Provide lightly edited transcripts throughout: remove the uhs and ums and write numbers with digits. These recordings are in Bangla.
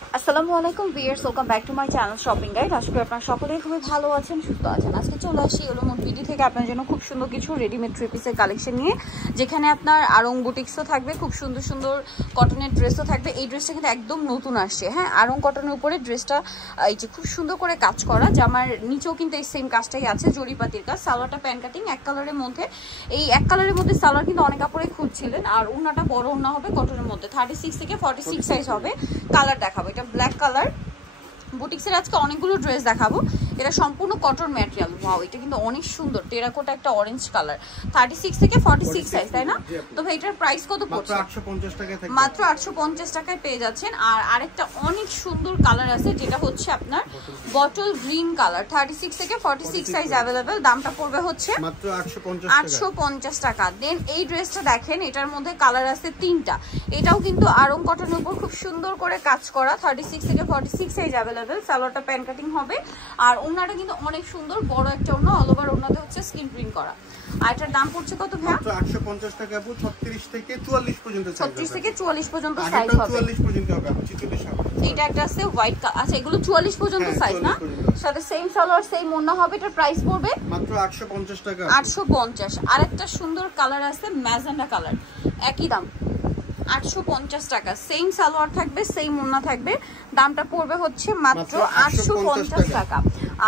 আসসালামু আলাইকুম viewers, welcome back to my channel shopping guide. আশা করি আপনারা সকলেই খুবই ভালো আছেন, সুস্থ আছেন। আজকে চলে আসি এলোমন বিডি থেকে আপনার জন্য খুব সুন্দর কিছু রেডিমেড থ্রি পিসের কালেকশন নিয়ে, যেখানে আপনার আড়ং বুটিক্সও থাকবে, খুব সুন্দর সুন্দর কটনের ড্রেসও থাকবে। এই ড্রেসটা কিন্তু একদম নতুন আসছে, হ্যাঁ, আড়ং কটনের উপরে ড্রেসটা এই যে খুব সুন্দর করে কাজ করা, জামার নিচেও কিন্তু এই সেম কাজটাই আছে, জরিপাতির কাজ। সালোয়ারটা প্যান কাটিং এক কালারের মধ্যে, এই এক কালারের মধ্যে সালোয়ার কিন্তু অনেক কাপড়ে খুঁজছিলেন। আর ওড়নাটা বড় ওড়না হবে কটনের মধ্যে, 36 থেকে 46 সাইজ হবে। কালার দেখাবো, এটা ব্ল্যাক কালার। বুটিক্সের আজকে অনেকগুলো ড্রেস দেখাবো, এটা সম্পূর্ণ কটন ম্যাটেরিয়াল। ওয়াও, এটা কিন্তু অনেক সুন্দর, টেরাকোটা একটা অরেঞ্জ কালার, 36 থেকে 46 সাইজ, তাই না? তো ভাই এটার প্রাইস কত পড়ছে? মাত্র 850 টাকায় পেয়ে যাচ্ছেন। আর আরেকটা অনেক সুন্দর কালার আছে, যেটা হচ্ছে আপনার বটল গ্রিন কালার, 36 থেকে 46 সাইজ অ্যাভেলেবেল। দামটা পড়বে হচ্ছে মাত্র 850 টাকা। দেন এই ড্রেসটা দেখেন, এটার মধ্যে কালার আছে তিনটা। এটাও কিন্তু আড়ং কটনের উপর খুব সুন্দর করে কাজ করা, 36 থেকে 46 সাইজ অ্যাভেলেবেল। সালোয়ারটা প্যান কাটিং হবে, আর ওড়নাটা কিন্তু অনেক সুন্দর, বড় একটা ওড়না, অল ওভার ওড়নাতে হচ্ছে স্ক্রিন প্রিন্ট করা। আর এটার দাম পড়ছে কত ভাই? মাত্র 850 টাকা আপু, 36 থেকে 44 পর্যন্ত সাইজ হবে। 36 থেকে 44 পর্যন্ত সাইজ হবে। 44 পর্যন্ত হবে আপু, 46 হবে। এটা একটা আছে হোয়াইট কালার, আচ্ছা এগুলো 44 পর্যন্ত সাইজ না? সাথে সেম সালোয়ার সেম ওড়না হবে। এটার প্রাইস পড়বে মাত্র 850 টাকা। 850। আরেকটা সুন্দর কালার আছে ম্যাজেন্ডা কালার, একই দাম 850 টাকা। সেম সালোয়ার থাকবে, সেম ওড়না থাকবে। দামটা পড়বে হচ্ছে মাত্র 850 টাকা।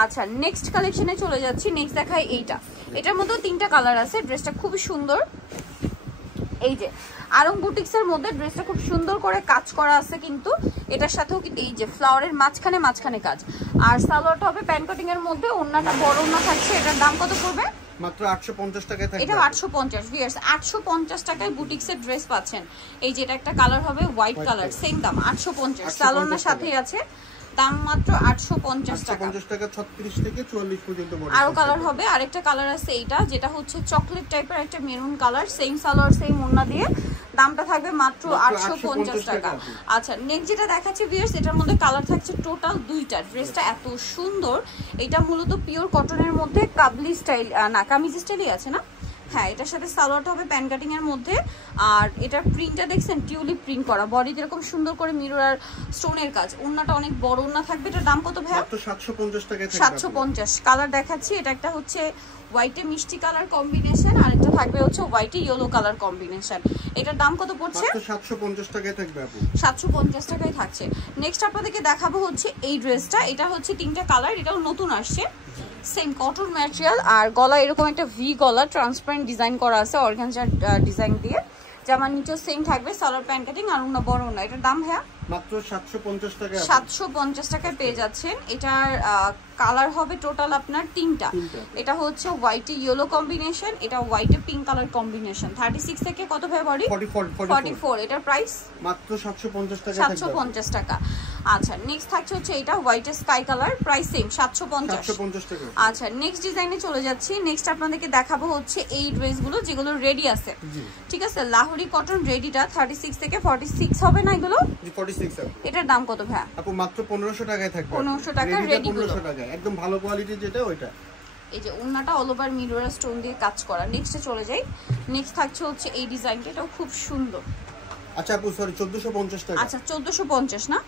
আচ্ছা, নেক্সট কালেকশনে চলে যাচ্ছি। নেক্সট দেখাই এইটা, এটার মধ্যেও তিনটা কালার আছে। ড্রেসটা খুবই সুন্দর, এই যে আড়ং বুটিক্সের মধ্যে ড্রেসটা খুব সুন্দর করে কাজ করা আছে, কিন্তু এটার সাথেও কিন্তু এই যে ফ্লাওয়ারের মাঝখানে কাজ। আর সালোয়ারটা হবে প্যান কাটিং এর মধ্যে, ওড়নাটা বড় ওড়না থাকছে। এটার দাম কত পড়বে? মাত্র 850 টাকায় থাকবে। এটা 850 ভিউয়ার্স, 850 টাকায় বুটিক্সের ড্রেস পাচ্ছেন। এই যে এটা একটা কালার হবে হোয়াইট কালার, সেম দাম 850। সালোয়ারের সাথেই আছে, দাম মাত্র 850 টাকা। 850 টাকা, 36 থেকে 44 পর্যন্ত বড়। আরো কালার হবে, আরেকটা কালার আছে এইটা, যেটা হচ্ছে চকলেট টাইপের একটা maroon colour, same salwar same ওড়না দিয়ে। দামটা থাকবে মাত্র 850 টাকা। আচ্ছা, নেক্সট যেটা দেখাচ্ছি ভিউয়ার্স, এটার মধ্যে কালার থাকছে টোটাল দুইটা। ড্রেসটা এত সুন্দর, এটা মূলত পিওর কটনের মধ্যে কাবলি স্টাইল, না কামিজ স্টাইলই আছে না? হ্যাঁ, এটার সাথে সালোয়ারটা হবে প্যান কাটিং এর মধ্যে। আর এটার প্রিন্টটা দেখছেন টিউলিপ প্রিন্ট করা, বডিতে এরকম সুন্দর করে মিরর আর স্টোনের কাজ। ওড়নাটা অনেক বড় ওড়না থাকবে। এটার দাম কত ভাই? মাত্র 750 টাকায় থাকবে। 750। কালার দেখাচ্ছি, এটা একটা হচ্ছে হোয়াইটে মিষ্টি কালার কম্বিনেশন, আর এটা থাকবে হচ্ছে হোয়াইটে ইয়েলো কালার কম্বিনেশন। এটার দাম কত পড়ছে? মাত্র 750 টাকায় থাকবে আপু। 750 টাকায় থাকছে। নেক্সট আপনাদেরকে দেখাবো হচ্ছে এই ড্রেসটা, এটা হচ্ছে তিনটা কালার, এটাও নতুন আসছে, সেম কটন ম্যাটেরিয়াল। আর গলা এরকম একটা ভি গলা, ট্রান্সপারেন্ট ডিজাইন করা আছে অর্গানজার ডিজাইন দিয়ে। জামার নিচেও সেম থাকবে, সালোয়ার প্যান কাটিং আর ওড়না বড় ওড়না। এটার দাম হ্যাঁ মাত্র 750 টাকা। 750 টাকায় পেয়ে যাচ্ছেন। এটার কালার হবে টোটাল আপনার তিনটা। এটা হচ্ছে হোয়াইটে ইয়েলো কম্বিনেশন, এটা হোয়াইটে পিঙ্ক কালার কম্বিনেশন। 36 থেকে কত ভাই বডি? 44। এটার প্রাইস মাত্র 750 টাকা। 750 টাকা। আচ্ছা, নেক্সট থাকছে হচ্ছে এটা হোয়াইটে স্কাই কালার, প্রাইস সেম 750 টাকা। আচ্ছা, নেক্সট ডিজাইনে চলে যাচ্ছি। নেক্সট আপনাদেরকে দেখাবো হচ্ছে এই ড্রেসগুলো, যেগুলো রেডি আছে, ঠিক আছে? লাহোরি কটন রেডিটা 36 থেকে 46 হবে না এগুলো? 46 আছে। এটার দাম কত ভাই? আপু মাত্র 1500 টাকায় থাকবে। 1500 টাকা রেডি গুলো, 1500 টাকা, একদম ভালো কোয়ালিটি যেটা ওইটা। এই যে ওড়নাটা অল ওভার মিরর স্টোন দিয়ে কাজ করা। নেক্সটে চলে যাই। নেক্সট থাকছে হচ্ছে এই ডিজাইনটা, এটাও খুব সুন্দর। আচ্ছা আপু সরি, 1450 টাকা। আচ্ছা 1450 না?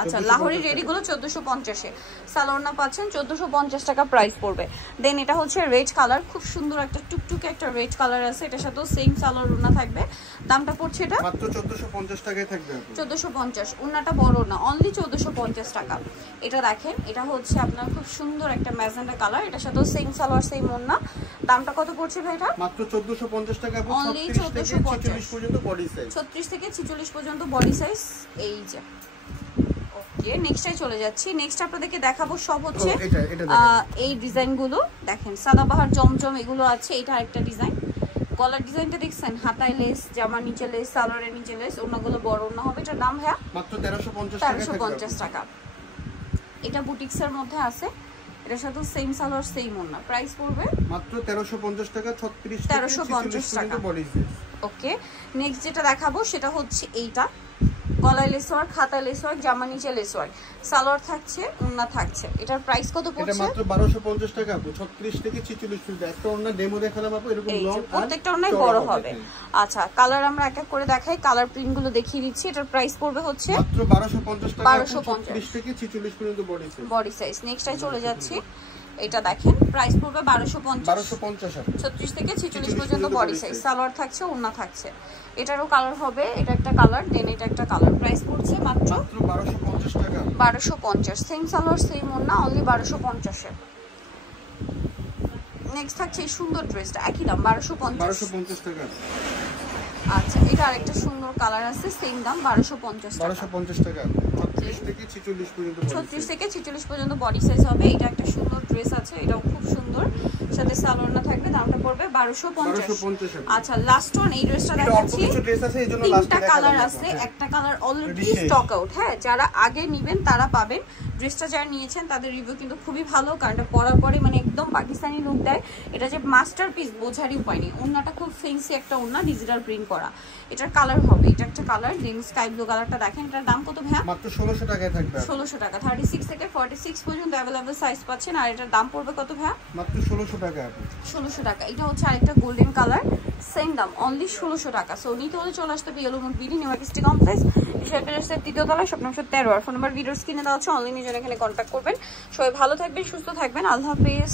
আচ্ছা, লাহোরি রেডি গুলো 1450 এ। সালোয়ারনা পাচ্ছেন 1450 টাকা প্রাইস পড়বে। দেন এটা হচ্ছে রেড কালার, খুব সুন্দর একটা টুকটুকে একটা রেড কালার আছে, এটার সাথেও সেম সালোয়ার ওড়না থাকবে। দামটা পড়ছে এটা মাত্র 1450 টাকায় থাকবে। 1450। ওড়নাটা বড় না, অনলি 1450 টাকা। এটা দেখেন, এটা হচ্ছে আপনার খুব সুন্দর একটা ম্যাজেন্ডা কালার, এটার সাথেও সেম সালোয়ার সেম ওড়না। দামটা কত পড়ছে ভাই এটা? মাত্র 1450 টাকা। অনলি 1450 পর্যন্ত বডি সাইজ, 36 থেকে 46 পর্যন্ত বডি সাইজ। এই যে ওকে, নেক্সটে চলে যাচ্ছি। নেক্সট আপনাদেরকে দেখাবো সব হচ্ছে এই ডিজাইনগুলো। দেখেন সাদাবাহার জমজম এগুলো আছে। এটা আরেকটা ডিজাইন, গলার ডিজাইনটা দেখছেন, হাতায় লেস, জামার নিচে লেস, সালোয়ারের নিচে লেস, ওড়নাগুলো বড় ওড়না হবে। এটার দাম হ্যাঁ মাত্র 1350 টাকা। এটা বুটিক্সের মধ্যে আছে, এটার সাথে সেম সালোয়ার সেম ওড়না। প্রাইস পড়বে মাত্র 1350 টাকা, 36 থেকে 1350 টাকা বডি সাইজ। ওকে, নেক্সট যেটা দেখাবো সেটা হচ্ছে এইটা, গলায় লেস ওয়ার্ক, খাতায় লেস ওয়ার্ক, জামা নিচে লেস ওয়ার্ক, সালোয়ার থাকছে, ওড়না থাকছে। এটার প্রাইস কত পড়ছে? এটা মাত্র 1250 টাকা আপু, 36 থেকে 46 পর্যন্ত। একটা ওড়না ডেমো দেখালাম আপু, এরকম লং আর প্রত্যেকটা ওড়নাই বড় হবে। আচ্ছা, কালার আমরা এক এক করে দেখাই, কালার প্রিন্ট গুলো দেখিয়ে দিচ্ছি। এটার প্রাইস পড়বে হচ্ছে মাত্র 1250 টাকা, 36 থেকে 46 পর্যন্ত বডি সাইজ। নেক্সটটাই চলে যাচ্ছি, এটা দেখেন প্রাইস পড়বে 1250, 36 থেকে 46 পর্যন্ত বডি সাইজ, সালোয়ার থাকছে, ওড়না থাকছে। এটারও কালার হবে, এটা একটা কালার, দেন এটা একটা কালার। প্রাইস পড়ছে মাত্র 1250 টাকা, 1250। সেম সালোয়ার সেম ওড়না, অনলি 1250 এ। নেক্সট থাকছে এই সুন্দর ড্রেসটা, একই দাম 1250 টাকা। আচ্ছা, এটা আরেকটা সুন্দর কালার আছে, সেম দাম 1250 টাকা, 36 থেকে 46 পর্যন্ত, 36 থেকে 46 পর্যন্ত বডি সাইজ হবে। এটা একটা সুন্দর ড্রেস আছে, এটাও খুব সুন্দর, সাথে সালোয়ার না থাকবে, দামটা পড়বে 1250। আচ্ছা, লাস্ট ওয়ান এই ড্রেসটা দেখাচ্ছি, তিনটা কালার আছে, একটা কালার অলরেডি স্টক আউট। হ্যাঁ, যারা আগে নেবেন তারা পাবেন। ড্রেসটা যারা নিয়েছেন তাদের রিভিউ কিন্তু খুবই ভালো, কারণ এটা পরার পরে মানে একদম পাকিস্তানি লুক দেয়। এটা যে মাস্টারপিস বোঝারই উপায় নেই। ওড়নাটা খুব ফেন্সি একটা ওড়না, ডিজিটাল প্রিন্ট করা। এটার কালার হবে, এটা একটা কালার, দেন স্কাই ব্লু কালারটা দেখেন। এটার দাম কত ভাইয়া? মাত্র 1600 টাকায় থাকবে, 1600 টাকা। 36 থেকে 46 পর্যন্ত अवेलेबल সাইজ পাচ্ছেন। আর এটার দাম পড়বে কত ভাইয়া? মাত্র 1600 টাকা, 1600 টাকা। এটা হচ্ছে আরেকটা গোল্ডেন কালার, সেম দাম, অনলি 1600 টাকা। সো নিতে হলে চলে আসতে হবে Yellow Mood BD, New Market City Complex, Asia প্যালেসের 3য় তলায়, শপ নম্বর 13। আর ফোন নাম্বার ভিডিওর স্ক্রিনে দেওয়া হচ্ছে, অনলাইনে জন্য এখানে কন্ট্যাক্ট করবেন। সবাই ভালো থাকবেন, সুস্থ থাকবেন, আল্লাহ হাফেজ।